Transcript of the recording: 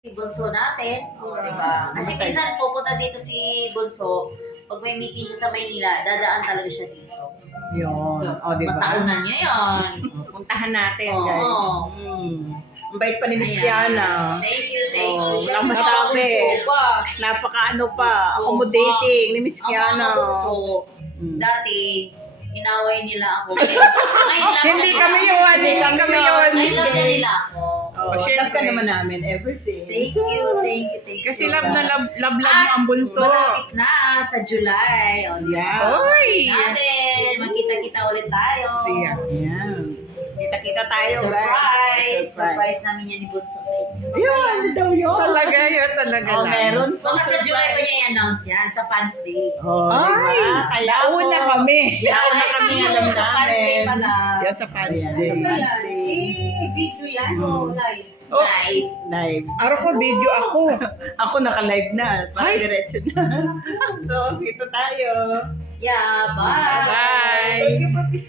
Si Bunso natin, diba? Kasi minsan pupunta dito si Bunso, pag may meeting siya sa Maynila, dadaan talaga siya dito. Yun. So, Diba? mataunan niya yan. Puntahan natin, Oo. guys. Ang bait pa ni Miss Ayan. Yana. Thank you, thank you. Walang masabi. Bunso pa. Napaka-ano pa, accommodating ni Miss Ang Yana. mga Bunso, dati, inaway nila ako. Ngayon lang Hindi ako- kami yun, hindi kami yun. Ngayon lang na nila ako. Oh, love ka naman namin ever since. Thank you. Kasi love na love mo ang bunso. Malapit na sa July. O, Yeah. Oy! natin. Magkita-kita ulit tayo. Yeah. Ayan. Kita-kita tayo, guys. Surprise namin yan ni Bunso sa inyo. Ayun, ano daw yun? Talaga yun, talaga Oh, lang. meron pa. Baka sa July ko niya i-announce yan, sa Fans Day. Oh, Ay, diba? Kaya nauna kami. Nauna kami, alam sa Fans Day namin. pala. Yan sa Fans Ayan, Day. sa Fans Day. Video yan o live? Oh, Live. Live. araw ko video ako. Ako naka-live na. Parang Ay! diretso na. So, dito tayo. Yeah, bye. Bye. Thank you for